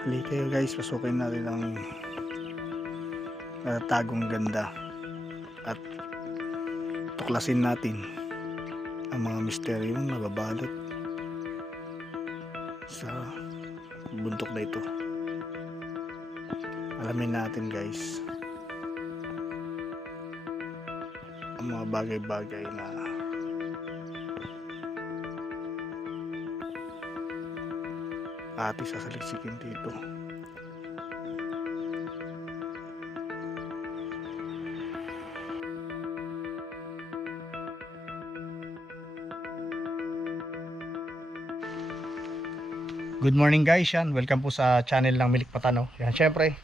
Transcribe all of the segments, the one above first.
Halika kayo guys, pasukin natin ang natatagong ganda at tuklasin natin ang mga misteryong nababalot sa bundok na ito. Alamin natin guys ang mga bagay-bagay na ating sasaliksikin dito. Good morning guys, yan. Welcome po sa channel ng Milik Patano. Yan, syempre.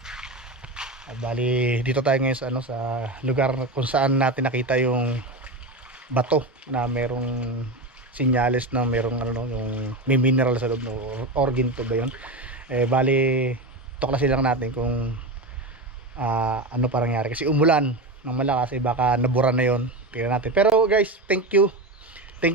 Bali, dito tayo ngayon sa sa lugar kung saan natin nakita yung bato na merong sinyales na merong yung may mineral sa loob, no, organ to ba yun. Bali, tuklasin lang natin kung ano pa nangyari kasi umulan ng malakas, baka nabura na yon. Tingnan natin. Pero guys, thank you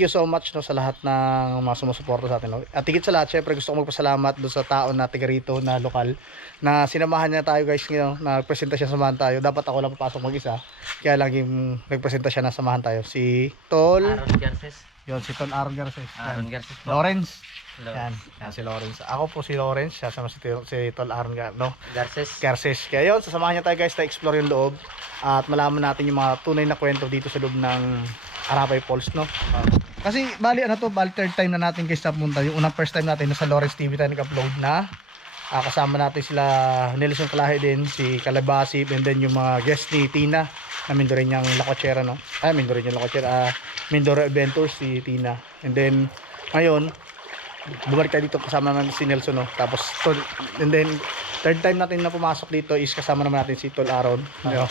so much, no, sa lahat ng mga sumusuporta sa atin, no? At higit sa lahat, syempre gusto ko magpasalamat doon sa tao na tiga rito na lokal na sinamahan niya tayo guys, nagpresenta siya, samahan tayo. Dapat ako lang papasok mag-isa, kaya lang yung nagpresenta siya na samahan tayo, si Tol Aaron Garces. Yun, si Tol Aaron Garces. Aaron Garces po. Lawrence. Hello. Yan, si Lawrence. Ako po si Lawrence, siya sama si Tol Aaron Garces. Garces. Kaya yun, sasamahan niya tayo guys na explore yung loob at malaman natin yung mga tunay na kwento dito sa loob ng Arapay Falls, no? Kasi bali third time na natin guys napunta. Yung unang first time natin nasa Lawrence TV tayo nag-upload na. Kasama natin sila Nelson Kalahe din, si Calabasib, and then yung mga guest ni Tina na Mindoreñang Lacochera, no? Mindoreñang Lacochera, Mindoro Adventures, si Tina. And then ngayon bumalik tayo dito kasama naman si Nelson, no? Tapos and then third time natin na pumasok dito is kasama naman natin si Tol Aaron, no?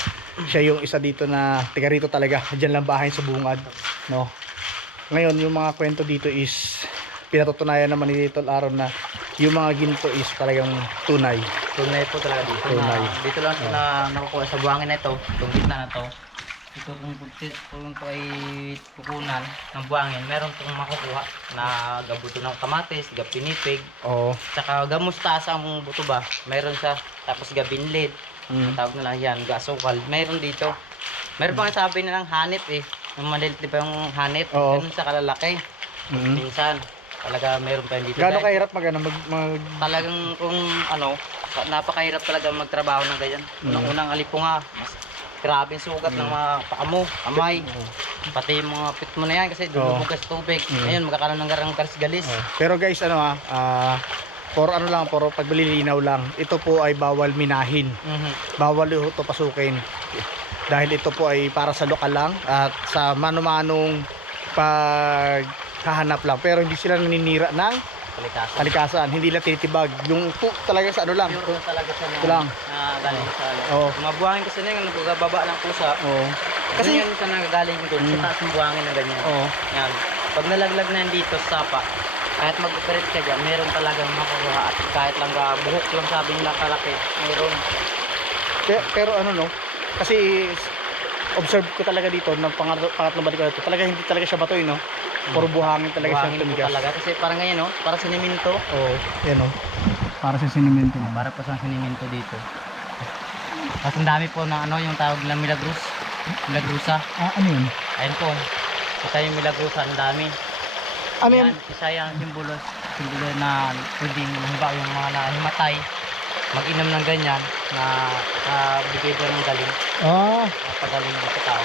Siya yung isa dito na tiga rito talaga, diyan lang bahay sa bungad, no? Ngayon yung mga kwento dito is pinatutunayan naman ni Tol Aaron na yung mga ginto is talagang tunay. Tunay po talaga dito. Tunay. Dito lang sila nakukuha sa buhangin na ito. Itong gitna na ito. Ito kung ito ay kukunan ng buhangin, meron itong makukuha na gabuto ng kamatis, gapinipig. Oo. Tsaka gamustas ang buto ba? Meron siya. Tapos gabinlid. Tawag nila yan. Gasukal. Meron dito. Meron pa nga sabi nilang hanip eh. Yung maliit pa yung hanip. Oo. Ganun sa kalalaki. Minsan. Talaga meron pa yun dito. Gaano kahirap Talagang kung napakahirap talaga magtrabaho ng ganyan. Unang alipunga, mas grabe yung sugat ng mga paa mo, kamay. Pati yung mga pit mo na yan kasi dumugas tubig. Ngayon magkakaroon ng garang galis. Pero guys, for pagbalilinaw lang, ito po ay bawal minahin. Bawal ito pasukin. Dahil ito po ay para sa lokal lang at sa mano-manong paghahanap lang. Pero hindi sila naninira ng kalikasan. Hindi lang tinitibag. Yung talaga sa lang. Pure talaga siya lang. Na galing sa Oo. Mga buhangin kasi na yung nagbababa ng pusa. Oo. Kasi yan siya nagagaling doon. Sa taas ng buhangin na ganyan. Oo. Yan. Pag nalaglag na yan dito sa sapa, kahit mag-operate ka dyan, meron talagang makukuha. At kahit lang buhok lang sabi nila kalaki, meron. Pero kasi observe ko talaga dito ng pangatlong balik ko dito, talaga hindi talaga siya bato, no? Puro buhangin talaga siyang tumigas. Talaga kasi parang ngayon, para sa sinemento. Oo, yan para sa sinemento. Para po sa sinemento dito. Tapos ang dami po na yung tawag na milagrusa. Ano yun? Ayun po. Isa yung milagrusa, ang dami. Ano yun? Isa yung simbolo na pwedeng halimbawa yung mga nahimatay mag-inom ng ganyan na bigay po ng galing. Napagaling ng sa tao.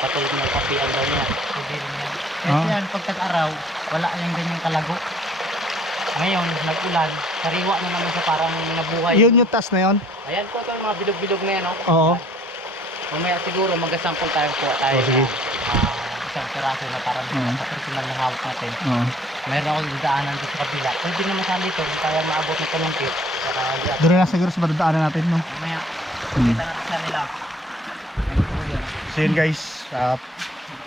Patulog ng kapian daw niya. Pwede rin yan. Kasi yan, pag tag-araw, wala yung ganyang kalago. Ngayon, nag-ulan, sariwa na naman siya, parang nabuhay. Yun yung task na yun? Ayan po ito, mga bilog-bilog na yan. Oo. Mamaya siguro mag-sample tayo po tayo na isang piraso na parang sa personal na hawak natin. Meron ako dadaanan dito sa kabila. Pwede naman sa dito kung kaya maabot ng panumpit. Doon na siguro sa dadaanan natin, no? Mamaya, kita natin sa nila. So yun guys,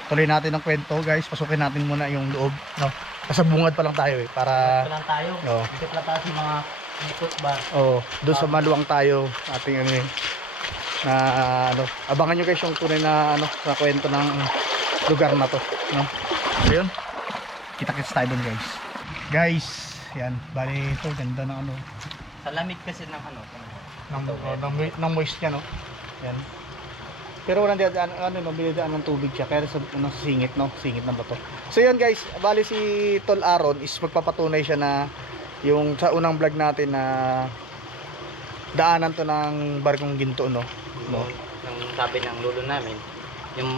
tuloy natin ang kwento guys. Pasukin natin muna yung loob, no? Nasa bungad pa lang tayo para dito lang tayo. Dito lang tayo sa mga ikot ba? Doon sa maluwang tayo ating na abangan nyo guys yung tunay na na kwento ng lugar na to, no? So yun, kita-kits tayo dun guys. Yan, bali ito ganda ng Sa lamig kasi ng ano. ng moist niya, no? Yan. Pero walang dadaan, binidaan ng tubig siya, kaya sa, sa singit, no? Singit ng bato. So yun guys, bali si Tol Aaron is magpapatunay siya na yung sa unang vlog natin na daanan to ng barkong ginto, no? Yung sabi ng lolo namin, yung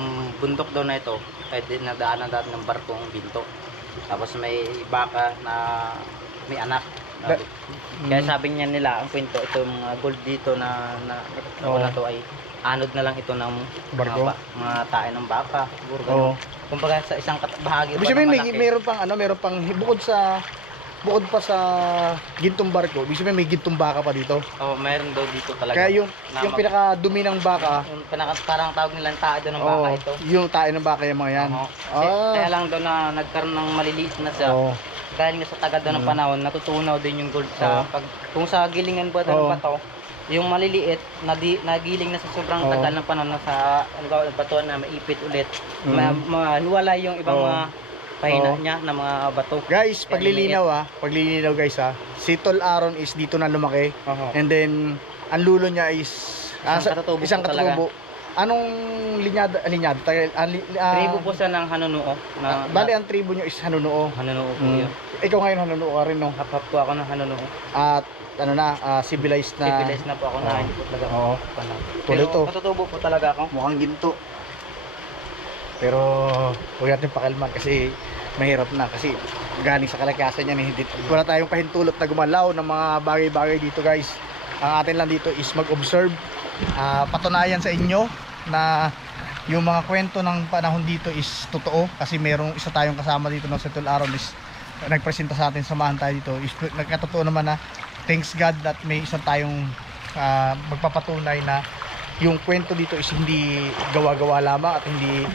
bundok daw na ito, pwede na daanan dati ng barkong ginto. Tapos may baka na may anak. Kaya sabi niya nila, ang kwento, itong gold dito na to ay anod na lang ito ng Barko? mga tae ng baka. Siguro ganun. Kumbaga sa isang bahagi Ibig sabihin meron pang bukod pa sa gintong barko, ibig sabihin may gintong baka pa dito. Meron daw dito talaga. Kaya yung pinaka-dumi ng baka, yung parang tawag nilang tae daw ng baka ito. yung tae ng baka yung mga yan. Kaya lang daw na nagkaroon ng maliliit na siya. Dahil nga sa tagal daw ng panahon, natutunaw din yung gold sa kung sa gilingan ba daw ng bato, yung maliliit nagiling na sa sobrang tagal ng panahon na sa bato na maipit ulit. Mahiwalay yung ibang mga pahina niya ng mga bato. Guys, paglilinaw guys si Tol Aaron is dito na lumaki. And then ang lulo niya is isang katutubo. Anong linyada? Tribo po siya ng Hanunuo. Bali ang tribo niyo is Hanunuo. Hanunuo po yun. Ikaw ngayon Hanunuo ka rin, no? Hap-hap po ako ng Hanunuo. At civilized na. Civilized na po ako na hindi po talaga. Tuloy to. Katutubo po talaga ako. Mukhang ginto. Pero huwag natin pakalman kasi mahirap na kasi galing sa kalakasan yan wala tayong pahintulot na gumalaw ng mga bagay-bagay dito guys. Ang atin lang dito is mag-observe, patunayan sa inyo na yung mga kwento ng panahon dito is totoo kasi merong isa tayong kasama dito no, si Tol Aaron is nagpresenta sa atin, samahan tayo dito is nagkatotoo naman na thanks God that may isa tayong magpapatunay na yung kwento dito is hindi gawa-gawa lamang at hindi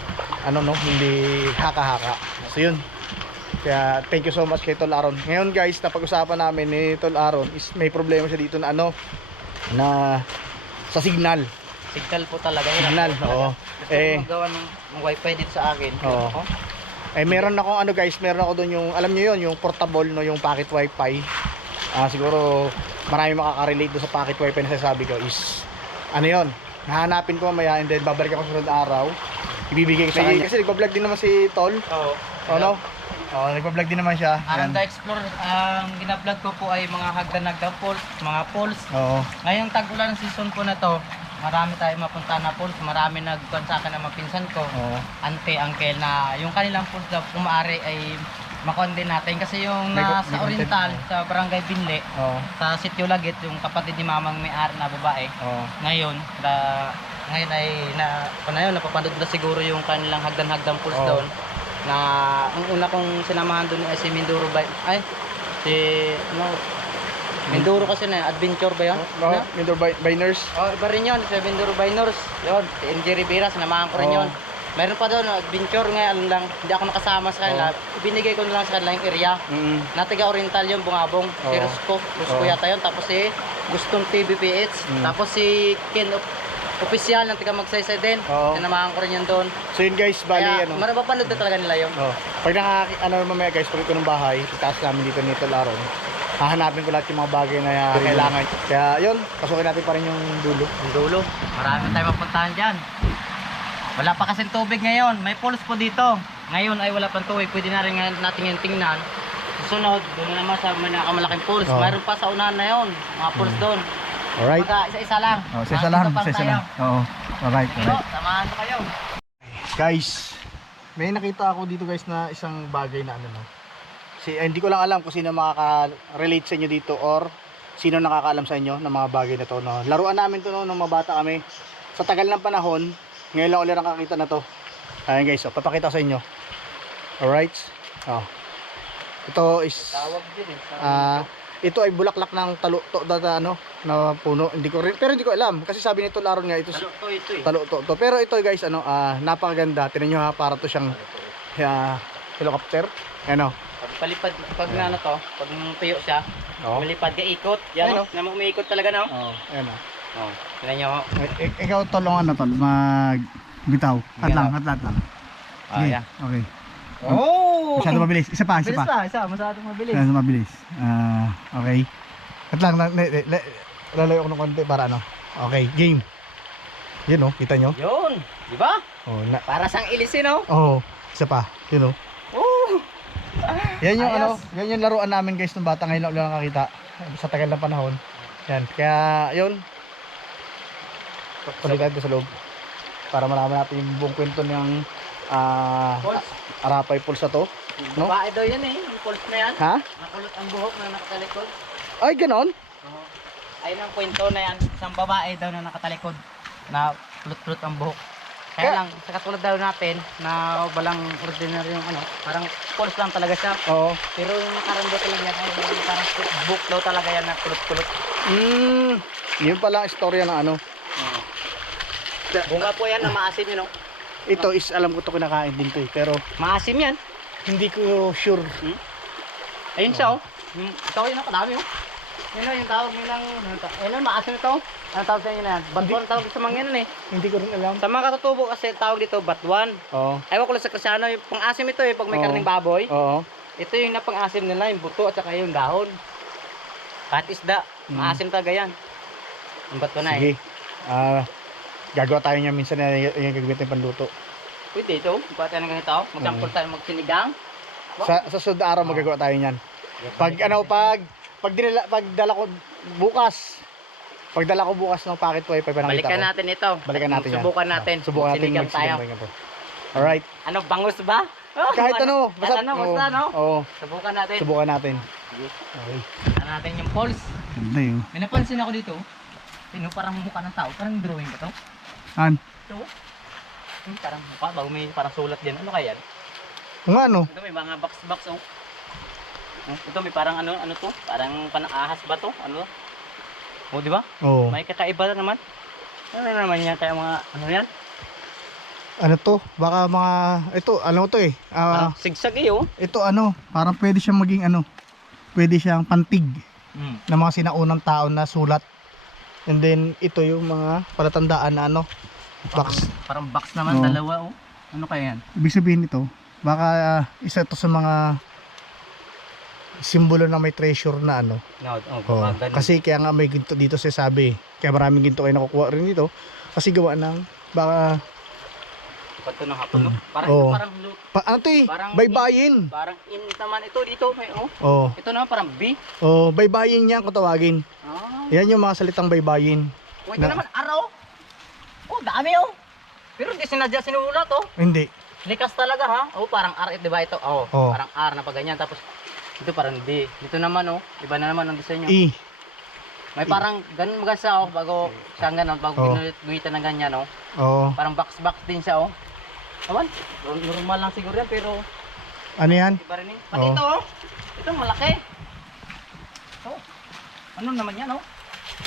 hindi haka-haka. So yun. Kaya thank you so much kay Tol Aaron. Ngayon guys, napag-usapan namin ni Tol Aaron is may problema siya dito na na sa signal. Signal po talaga. Signal, oo. Magawa ng wifi dito sa akin. Oo. Meron ako meron ako doon yung, alam niyo yun, yung portable, no, yung pocket wifi. Siguro marami makaka-relate doon sa pocket wifi na sasabi ko is yun, hahanapin ko mamaya and then babalik ako sunod araw. Ibibigay ko sa kanya. Kasi nagpa-vlog din naman si Tol. Nagpa-vlog din naman siya. Aranda Explore, ang gina-vlog ko po ay mga hagdan-hagdan falls, mga falls. Ngayong tag-ulan season po na to, marami tayong mapunta na falls, marami nagkuhan sa akin ng mga pinsan ko, ante, uncle, na yung kanilang falls na kumaari ay makuhan din natin. Kasi yung nasa Oriental, sa Barangay Binle, sa Sitio Lagit, yung kapatid ni mamang may-ari na babae, ngayon ay napapanood na siguro yung kanilang hagdan-hagdan falls doon. Na ang una kong sinamahan doon ay si Mindoro Mindoro kasi na adventure ba yun? Mindoro Biners. Iba rin yun, si Mindoro Biners yun, si MJ Rivera, sinamahan ko rin yun. Meron pa doon, adventure ngayon lang, hindi ako nakasama sa kanila, binigay ko lang sa kanila yung area. Natiga Oriental yung Bungabong, si Rusco yata yun, tapos si Gustong TVPH, tapos si Ken Opisyal ng taga Magsaysay din. Sinamahan ko rin yun doon. So yun guys, bali marapapanood na talaga nila yun. Pag mamaya guys, pag ito ng bahay, itaas namin dito ni Tol Aaron. Hahanapin ko lahat yung mga bagay na kailangan. Kaya yun, pasukin natin pa rin yung dulo. Yung dulo. Marami tayong mapuntahan dyan. Wala pa kasing tubig ngayon. May pools po dito. Ngayon ay wala pang tubig. Pwede na rin natin yung tingnan. Sunod, doon naman sa malaking pools. Mayroon pa sa unahan na yun. Mga pools doon. Alright. Isa-isa lang. Isa-isa lang. Oo. Alright. Samahan ko kayo. Guys, may nakita ako dito guys na isang bagay na hindi ko lang alam kung sino makaka-relate sa inyo dito or sino nakakaalam sa inyo ng mga bagay na to. Laruan namin to nung mga bata kami. Sa tagal ng panahon, ngayon lang ulit nakakita na to. Ayan guys, papakita ko sa inyo. Alright. Ito is ito ay bulaklak ng na puno. Pero hindi ko alam kasi sabi nito Laron nga ito talo. Pero ito guys napakaganda. Tingnan niyo para to siyang helicopter. Palipad pag pag tuyo siya. Malipad ka ikot. Yan na umiikot talaga ayan tingnan niyo. Ikaw tol magbitaw. Hatlat lang. Yeah. Okay. Masyado mabilis. Isa pa. Masyado mabilis. Okay. At lang, lalayo ko ng konti para ano. Okay, game. Yun oh, kita nyo? Yun, di ba? Oh, Para sang ilisin, oh. oh, isa pa. Yun oh. Oh. Yan yung Ayos. ano, yan yung laruan namin guys ng bata, ngayon lang nakakita sa tagal ng panahon. Yan, kaya yun. Palitan ko sa loob para malaman natin yung buong kwento ng Falls. Arapay Falls na to. No? Babae daw yan eh, yung falls na yan. Ha? Nakulot ang buhok na nakatalikod. Ay, ganon? Oo. Ayun ang kwento na yan, isang babae daw na nakatalikod na kulot-kulot ang buhok. Kaya lang, sa katulad daw natin na walang ordinary yung ano, parang falls lang talaga siya. Oo. Pero yung nakarando talaga yan, ay parang book daw talaga yan na kulot-kulot. Yun pala ang istorya ng ano. Bunga po yan na maasim yun, no? Ito is alam ko to kinakain din to eh, pero Maasim yan. hindi ko sure. Ayun siya, oh. Ito yun, kadami, oh. Yun, oh, yung tawag nilang, ayun, maasim ito. Ano tawag sa inyo na yan? Batuan tawag sa mga yan, eh. Hindi ko rin alam. Sa mga katutubo kasi tawag dito, batuan. Oo. Ewan ko lang sa Kristiyano, yung pang-asim ito eh, pag may Oo. karning baboy. Oo. Ito yung napang-asim nila, yung buto at saka yung dahon. Kahit isda, maasim talaga yan. Ang bato na Sige. eh. Gagawa tayo niya minsan na yung gagawin tayong panluto. Pwede ito, ba't tayo ng ganito? Magsampol tayo magsinigang. Sa susunod na araw magagawa tayo niyan. Pag dala ko bukas. Pagdala ko bukas ng packet wifi pa nakita ko. Balikan natin ito. Balikan natin yan. Subukan natin. Subukan natin Magsinigang tayo. magsinigang to. Alright. Ano, bangus ba? Oh, Kahit ano, basta no? Oo. Subukan natin. Subukan natin. Sige. Okay. Tignan natin yung pulse. Ganda yun. May napansin ako dito. Sino parang mukha ng tao? Parang drawing ba to? An? Ito. Parang mukha. Bago may parang sulat din. Ano kaya yan? Kung ano? Ito may mga box oh. Ito may parang ano to? Parang panahas ba to? Ano? Oh, di ba? Oo. May kakaiba naman. Ano naman yan? Kaya mga ano yan? Ano to? Baka mga ito, ano to eh. Parang sigsag eh oh. Ito ano, parang pwede siyang maging ano. Pwede siyang pantig ng mga sinaunang tao na sulat. And then ito yung mga palatandaan na ano, box. Parang box naman, Oo. dalawa oh. Ano kaya yan? Ibig sabihin nito, baka isa to sa mga simbolo na may treasure na ano. No, Oo. Kasi kaya nga may ginto dito sa sabi. Kaya maraming ginto kayo nakukuha rin dito. Kasi gawa ng baka Pato ng hapon no? Parang Oo. ito, parang ano to eh, Parang baybayin. parang in naman ito dito may oh. Oh, Ito naman parang B. oh, baybayin niya kung tawagin. Ah. Yan yung mga salitang baybayin. Oh, ito naman araw. Oh, dami oh. Pero hindi sinadya sinulat oh. Hindi. Likas talaga ha. Oh, parang R, di ba ito? Oh, Oo. parang R na pag ganyan. Tapos dito parang D. Dito naman oh. Iba na naman ang disenyo. E. May parang ganun mga siya oh. Bago siyang ganun. Bago Oo. ginuitan ng ganyan oh. Oh. Parang box din siya oh. Awan. Normal lang siguro yan pero Ano yan? iba rin eh. Pati Oo. ito oh. Ito malaki. Oh. Ano naman yan oh.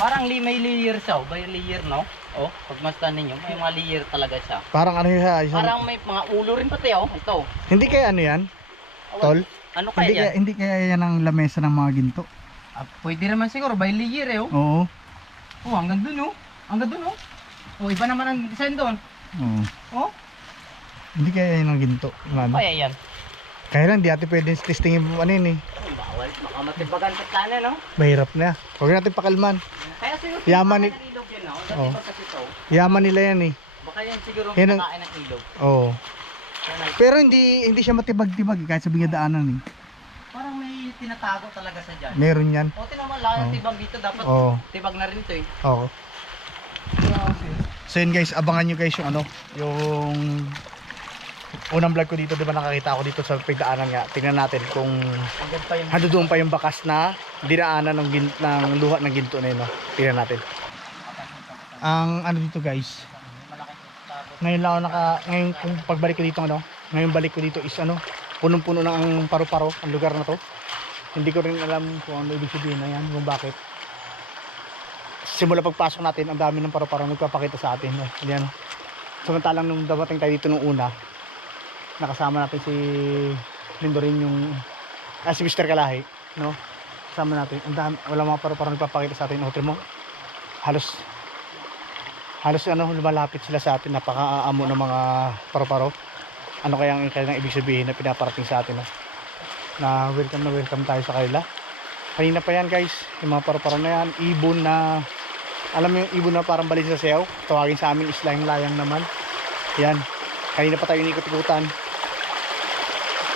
Parang may layer siya oh. By layer no. Oh, pag mastan ninyo, may mga layer talaga siya. Parang ano siya? Parang may mga ulo rin pati oh. Ito. Hindi kaya ano yan? Awan. Tol? Ano kaya yan? Hindi kaya yan ang lamesa ng mga ginto. Ah, pwede naman siguro by layer eh oh. Oo. Oh, hanggang dun oh. Hanggang dun oh. Oh, iba naman ang design doon. Oo. Oh, Hindi kaya yan ang ginto. Ano? kaya yan. Kaya lang, di natin pwede testingin ano yun eh. Oh, bawal. Baka matibagan sa plano no. Mahirap na. Huwag natin pakalman. Kaya siguro Yaman kinakain ng ilog yan no. Dati Oh. ba kasi ito. Yaman nila yan eh. Baka yan siguro Yan ang- kinakain ng ilog. Oo. Kaya nag- Pero hindi siya matibag-tibag eh, kahit sa daanan eh. Parang may tinatago talaga sa dyan. Meron yan. O, tinaman lang Oh. tibag dito. Dapat Oo. tibag na rin ito eh. Oo. So yun guys, abangan nyo guys yung ano, yung unang vlog ko dito, di ba nakakita ako dito sa pagdaanan nga. Tingnan natin kung Hanggang pa yung... doon pa yung bakas na dinaanan ng luha ng ginto na yun. No? Tingnan natin. Ang ano dito guys, ngayon lang ako ngayon kung pagbalik ko dito ano, ngayon balik ko dito is ano, punong-puno na ang paru-paro ang lugar na to. Hindi ko rin alam kung ano ibig sabihin na yan, kung bakit. Simula pagpasok natin, ang dami ng paru-paro nagpapakita sa atin. No? Yan. Samantalang nung dating tayo dito nung una, nakasama natin si Lindorin yung si Mr. Kalahi, no? Kasama natin. Ang dami, wala mga paru-paro nagpapakita sa atin. Hotel mo. Halos ano, lumalapit sila sa atin, napakaamo ng mga paru-paro. Ano kaya ang kailangang ibig sabihin na pinaparating sa atin, no? Na welcome tayo sa kanila. Kanina pa yan guys, yung mga paru-paro na yan, ibon na, alam mo yung ibon na parang balin sa sayaw, tawagin sa amin islayang-layang naman. Yan, kanina pa tayo inikot-ikutan.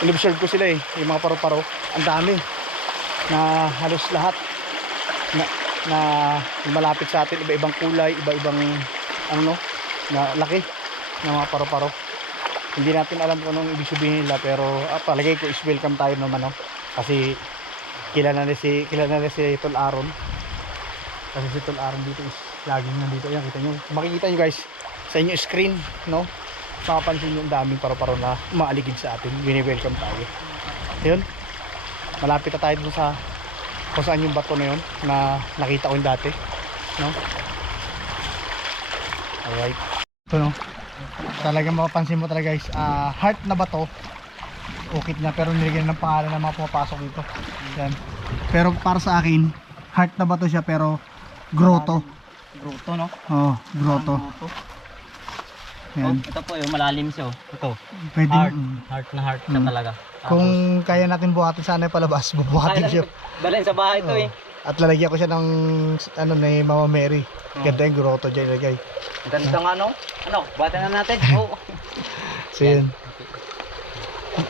In-observe ko sila yung mga paru-paro, ang dami, na halos lahat, na malapit sa atin, iba-ibang kulay, iba-ibang, na laki, ng mga paru-paro. Hindi natin alam kung anong ibig sabihin nila, pero palagay ko is welcome tayo naman, kasi kilala na si Tol Aaron. Kasi si Tol Aaron dito is laging nandito. Yan, kita nyo, makikita nyo guys sa inyo screen, makapansin nyo ang daming paru-paro na maaligid sa atin. Wini-welcome tayo. Yun, malapit na tayo dun sa kung saan yung bato na yun na nakita ko yung dati, alright. Ito talagang mapapansin mo talaga guys, heart na bato, ukit na, pero nilagyan ng pangalan ng mga pumapasok dito. Yan. Pero para sa akin, heart na bato siya pero grotto. Grotto, no? Oh, grotto. Yan. Ito po yung malalim siya. Ito. Pwede, Heart na heart siya talaga. kung kaya natin buhatin sana palabas, bubuhatin siya. Dalhin sa bahay ito At lalagyan ko siya ng ni Mama Mary. Ganda yung grotto dyan ilagay. Ganda nga bata na natin. So yun.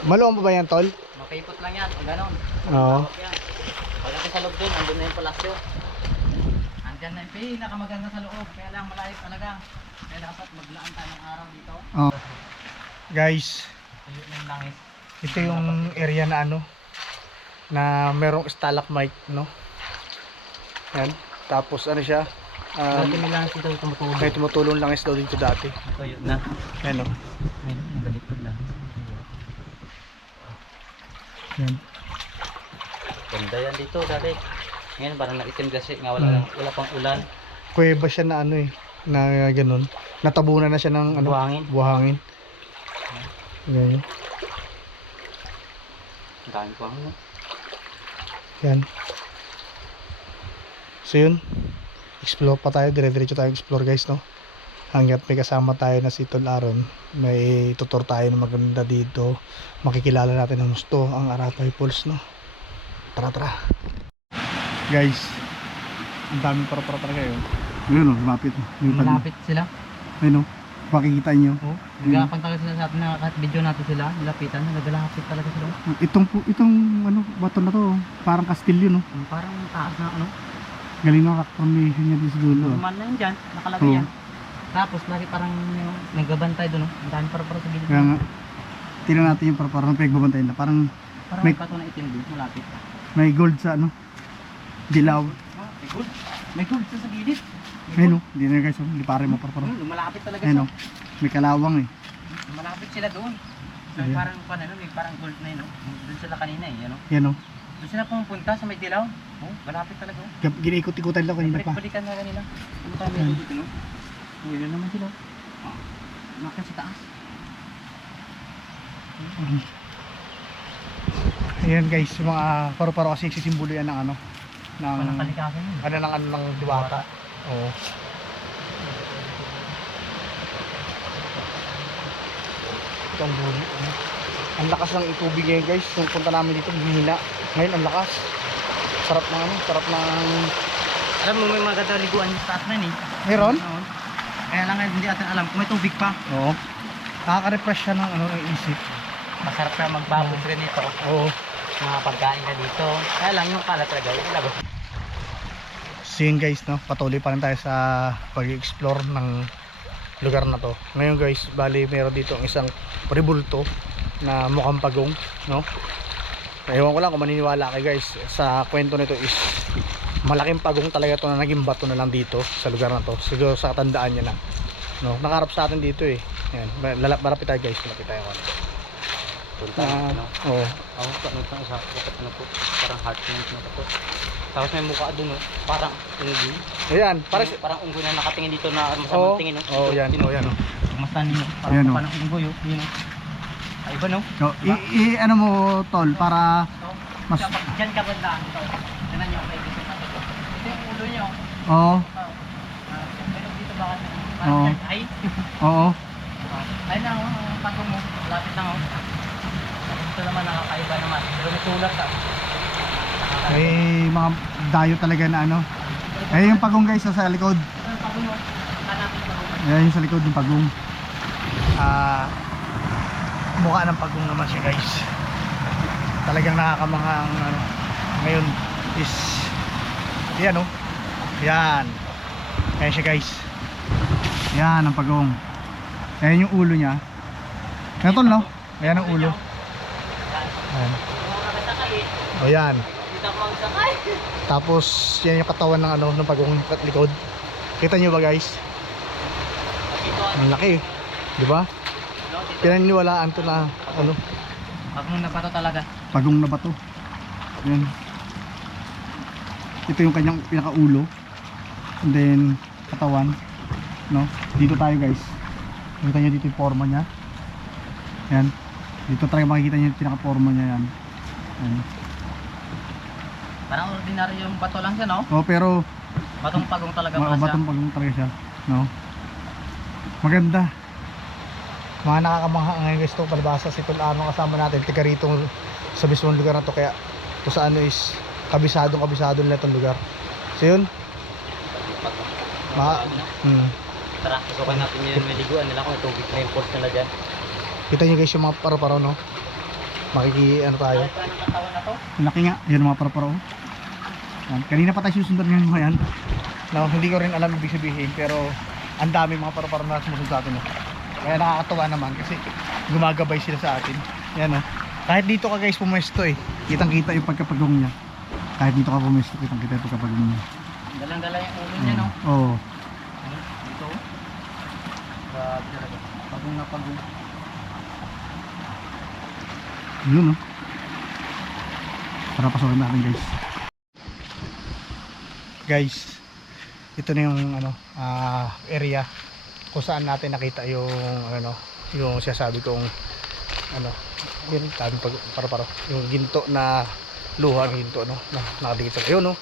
Maluwang pa ba yan, Tol? Makaipot lang yan, ganon. Oo. Pagdating sa loob dun, andun na yung palasyo. Andyan na yung pinakamaganda sa loob. Kaya lang malayo talaga. Kaya dapat maglaan tayo ng araw dito. Oh. Guys, Ayun na yung langis. ito yung area na na merong stalagmite, Yan. Tapos siya? Dati may langis dito tumutulong. May tumutulong langis daw dito dati. Ayun na. Yan, Ayun, nagalipod lang. Yan. Ganda yan dito dati. Ngayon parang naitim kasi nga wala pang ulan. Kuweba siya na na ganun. Natabunan na siya ng buhangin. Ganyan. Ang dami pa Yan. So yun. Explore pa tayo. Dire-diretso tayo explore guys, Hanggat may kasama tayo na si Tol Aaron, may tutor tayo na maganda dito. Makikilala natin ng gusto ang Arapay Falls, Tara. Guys, ang daming para-para talaga yun. Ayun, lumapit. Malapit sila. Ayun, makikita nyo. Naglapan talaga sila sa atin na kahit video natin sila. Nilapitan, naglalapit talaga sila. Itong bato na to, parang kastilyo, Parang taas na Galing ng rock formation niya dito sa dulo. Naman na yun dyan, nakalagay yan. Tapos lagi parang nagbabantay doon, ang dami para sa gilid. Kaya nga, tingnan natin yung parang pinagbabantay na. Parang may pato na itim doon, malapit. may gold sa dilaw. May gold. May gold sa gilid. Ayun, hindi na guys, lipare mo parang. Lumalapit talaga Ayun, siya. may kalawang Malapit sila doon. So, Ayan. may parang gold na yun. Doon sila kanina Yan Doon sila pumunta sa may dilaw. Malapit talaga. Giniikot-ikutan lang kanina pa. Balik-balikan na kanila. Ano tayo meron dito, Yun naman sila. Nakita sa taas. Ayan guys, yung mga paru-paro kasi sisimbolo yan ng Walang kalikasan yun. ng diwata. Oo. Ito ang buli. Ang lakas ng itubig ngayon guys. Nung punta namin dito, hihina. Ngayon ang lakas. Sarap ng Alam mo, may mga ganda liguan sa taas na yun Meron? Oo. Kaya lang hindi natin alam kung may tubig pa. Oo. Nakaka-refresh siya ng ng isip. Masarap na magbabog rin dito. Oo. Mga pagkain na dito. Kaya lang yung kalat talaga. Yung labas. So yun guys, patuloy pa rin tayo sa pag-explore ng lugar na to. Ngayon guys, bali meron dito ang isang rebulto na mukhang pagong, Ewan ko lang kung maniniwala kayo guys. Sa kwento nito is malaking pagong talaga to na naging bato na lang dito sa lugar na to. Siguro sa katandaan niya na. Nakaharap sa atin dito Ayan, malapit tayo guys, malapit tayo. Punta. Oo. Parang heart na po. Tapos may mukha doon, parang unggoy. Ayan, Parang unggoy na nakatingin dito na masamang tingin. Yan. Masan nyo. Ayan, Parang unggoy, yun. Ay ba ano mo tol para mas Diyan ka bandaan ito. Tignan nyo may dito na ito. Ito yung ulo nyo. Oo. Pero dito ba kasi? Oo. Ay. Oo. Ay na ang pato mo. Lapit na Ito naman nakakaiba naman. Pero may sulat ka. May mga dayo talaga na ano. Ayun yung pagong guys sa likod. Ayan yung sa likod yung pagong. Mukha ng pagong naman siya guys. Talagang nakakamangha ang ano. Ngayon is yan oh. Yan. Ayan siya guys. Yan ang pagong. Ayan yung ulo niya. Ito no? Ayan ang ulo. Ayan. O yan. Tapos yan yung katawan ng ano ng pagong likod. Kita nyo ba guys? Ang laki, di ba? Pinaniwalaan to na ano? Pagong na bato talaga. Pagong na bato. Yan. Ito yung kanyang pinakaulo. And then katawan, no? Dito tayo guys. Nakita nyo dito yung forma niya. Yan. Dito talaga makikita nyo yung pinaka-forma niya yan. Yan. Parang ordinary yung bato lang siya, no? Oh, pero Batong pagong talaga pala siya. batong pagong talaga siya, no? Maganda. Mga nakakamangha ngayon guys to, palibasa si Tulano kasama natin, tiga rito sa mismong lugar na to, kaya to sa ano is kabisado nila itong lugar. So yun. Tara, susukan natin yun, may liguan nila kung tubig na yung port nila dyan. Kita nyo guys yung mga paro-paro, no? Ano tayo. Ito ang katawan na to. Laki nga, yan ang mga paro-paro. Yan. Kanina pa tayo susundan ngayon mga yan. No, hindi ko rin alam ibig sabihin, pero ang dami mga paro-paro na sumusunod sa atin, no? Kaya nakakatuwa naman kasi gumagabay sila sa atin. Yan, no? Kahit dito ka guys pumwesto eh, kitang kita yung pagkapagong niya. Kahit dito ka pumwesto, kitang kita yung pagkapagong niya. Dalang-dala yung ulo niya, no? Oo. Dito. Grabe talaga. Pagong na pagong. Yun, no? Tara, pasokin natin guys. Guys, ito na yung ano, area kung saan natin nakita yung ano, yung sinasabi kong ano, yun, tabi paro-paro, yung ginto na luha ng ginto, no? Nakadikit siya. Ayun, no?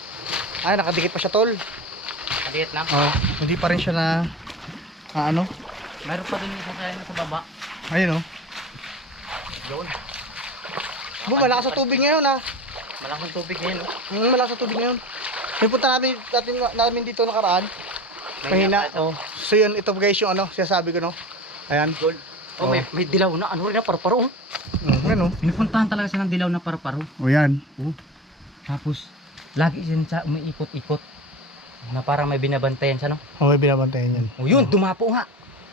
Ay, nakadikit pa siya, tol. Maliit na. Oh, hindi pa rin siya na ano? Mayroon pa din yung sasaya sa baba. Ayun, no? Yun. Malakas sa tubig ngayon, ha? Malaking tubig ngayon, no? Malakas sa tubig ngayon. Yung punta namin dito nakaraan. Mahina. Oh. So yun, ito guys yung ano, sinasabi ko, no? Ayan. Gold. Oh, may dilaw na. Ano rin na, paru-paro. Ano? Pinupuntahan talaga siya ng dilaw na paru-paro. O yan. Tapos, lagi siya umiikot-ikot. Na parang may binabantayan siya, no? O, may binabantayan yan. Oh, yun, dumapo nga.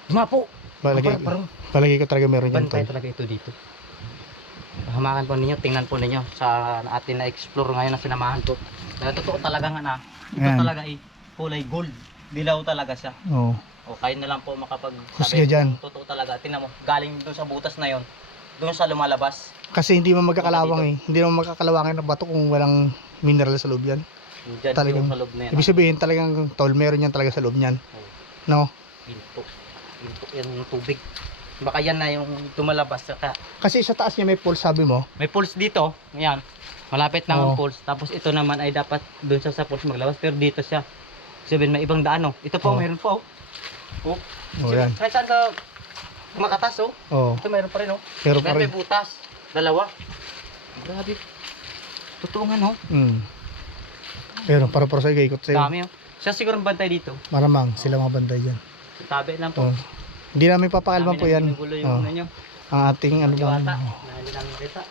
Dumapo. Palagi ko talaga meron yan, Bantay tol. talaga ito dito. Hamakan po ninyo, tingnan po ninyo sa atin na explore ngayon na sinamahan po. Na totoo talaga nga na. Ito Ayan. talaga ay kulay gold. Dilaw talaga siya. Oo. O kayo na lang po Husga dyan. kung totoo talaga. Tingnan mo, galing doon sa butas na yon, doon sa lumalabas. Kasi hindi mo magkakalawang eh. Hindi mo magkakalawangin ng bato kung walang mineral sa loob yan. Diyan Talagang- yung sa loob na yan. Ibig sabihin talagang tol, meron yan talaga sa loob niyan. No? Ginto. Ginto yan yung tubig. Baka yan na yung tumalabas. Saka Kasi sa taas niya may pulse, sabi mo. may pulse dito. Ayan. Malapit na ang Oo. pulse. Tapos ito naman ay dapat doon siya sa pulse maglabas. Pero dito siya. Sabihin may ibang daan, oh. Ito po, Oo. mayroon po. Oh. Oh, yan. Kahit saan ka makatas, oh. Oo. Ito mayroon pa rin, oh. Pero pa Meron rin. may butas. Dalawa. Grabe. Totoo nga, no? Pero para sa ikot sa'yo. Dami, oh. Siya siguro ang bantay dito. Maramang sila mga banday dyan. Sa tabi lang po. Oh. Hindi namin papakalman po yan. Gulo yung Oh. ano nyo. Ang ating ano Diwata. bang. Na hindi namin kita.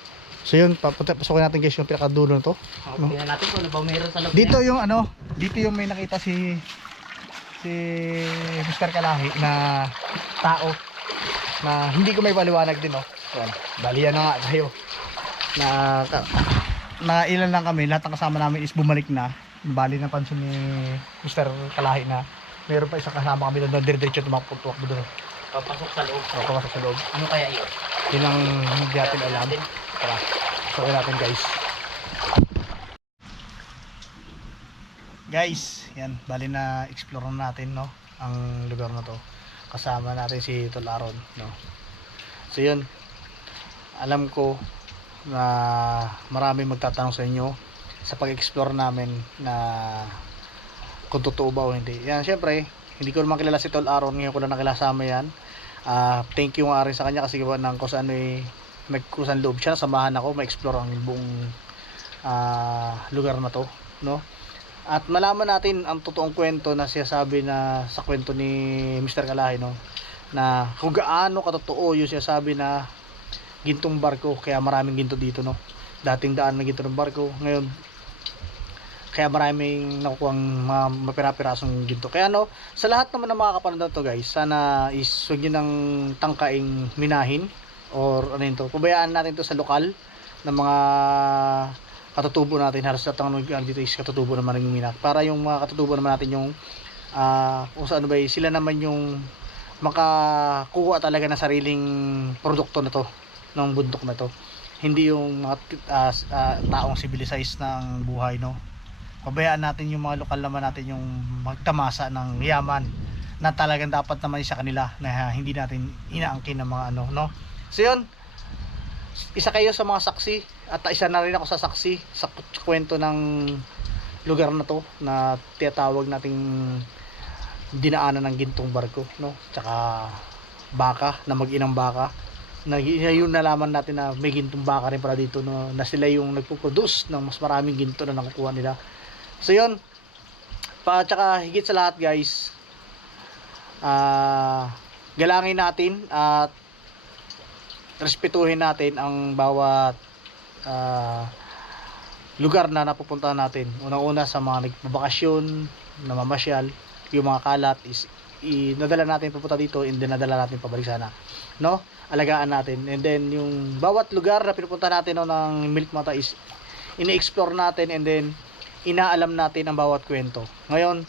So yun, pasukin natin guys yung pinakadulo na to. Oh, tingnan natin kung ano ba meron sa loob Dito niya. yung ano, dito yung may nakita si Mr. Kalahi na tao na hindi ko may paliwanag din, oh. Yan. Bali yan na nga tayo. Na ilan lang kami, lahat ng kasama namin is bumalik na. Bali na pansin ni Mr. Kalahi na meron pa isang kasama kami doon, dire-diretso tumakbo doon. Papasok sa loob. O, papasok sa loob. Ano kaya yun? Yun ang hindi natin alam. Tara, pasukin natin guys. Guys, yan, bali na explore na natin, no, ang lugar na to. Kasama natin si Tol Aaron, no. So yun, alam ko na marami magtatanong sa inyo sa pag-explore namin na kung totoo ba o hindi. Yan, syempre, hindi ko naman kilala si Tol Aaron, ngayon ko lang nakilala yan. Thank you nga rin sa kanya kasi gawa ng kung saan may kusan loob siya, samahan ako ma-explore ang buong lugar na to, no? At malaman natin ang totoong kwento na sinasabi na sa kwento ni Mr. Kalahi, no? Na kung gaano katotoo yung sinasabi na gintong barko, kaya maraming ginto dito, no? Dating daan na ginto ng barko, ngayon kaya maraming nakukuhang mga mapira-pirasong ginto. Kaya no, sa lahat naman ng mga kapanood to guys, sana is huwag nyo ng tangkaing minahin or ano yun to, pabayaan natin to sa lokal ng mga katutubo natin. Halos lahat ng dito is katutubo naman ng mina, para yung mga katutubo naman natin yung kung saan ba sila naman yung makakuha talaga ng sariling produkto na to, ng bundok na to, hindi yung mga taong civilized ng buhay, no? Pabayaan natin yung mga lokal naman natin yung magtamasa ng yaman na talagang dapat naman sa kanila, na hindi natin inaangkin ng mga ano, no? So yun, isa kayo sa mga saksi at isa na rin ako sa saksi sa kwento ng lugar na to na tinatawag nating dinaanan ng gintong barko, no? Tsaka baka, na mag-inang baka, na yun nalaman natin na may gintong baka rin pala dito, no? Na sila yung nagpo-produce ng mas maraming ginto na nakukuha nila. So yun, tsaka higit sa lahat guys, galangin natin at respetuhin natin ang bawat lugar na napupuntahan natin. Unang-una sa mga nagbabakasyon, namamasyal, yung mga kalat is nadala natin pupunta dito, and then nadala natin pabalik sana, no? Alagaan natin. And then yung bawat lugar na pinupunta natin, no, ng Milk Mata is ini-explore natin, and then inaalam natin ang bawat kwento. Ngayon,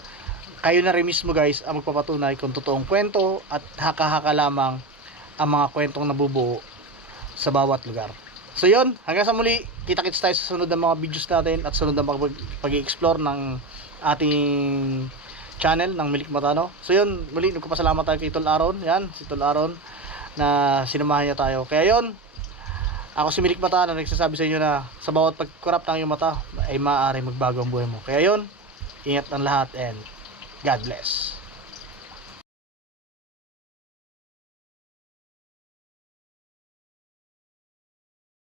kayo na rin mismo guys ang magpapatunay kung totoong kwento at haka-haka lamang ang mga kwentong nabubuo sa bawat lugar. So yun, hanggang sa muli, kita-kits tayo sa sunod ng mga videos natin at sunod ng pag-i-explore ng ating channel ng Milk Mata, no? So yun, muli nagpapasalamat tayo kay Tol Aaron, yan, si Tol Aaron, na sinamahan niya tayo. Kaya yun, ako si Milk Mata na nagsasabi sa inyo na sa bawat pagkurap ng iyong mata ay maaari magbago ang buhay mo. Kaya yun, ingat ang lahat and God bless.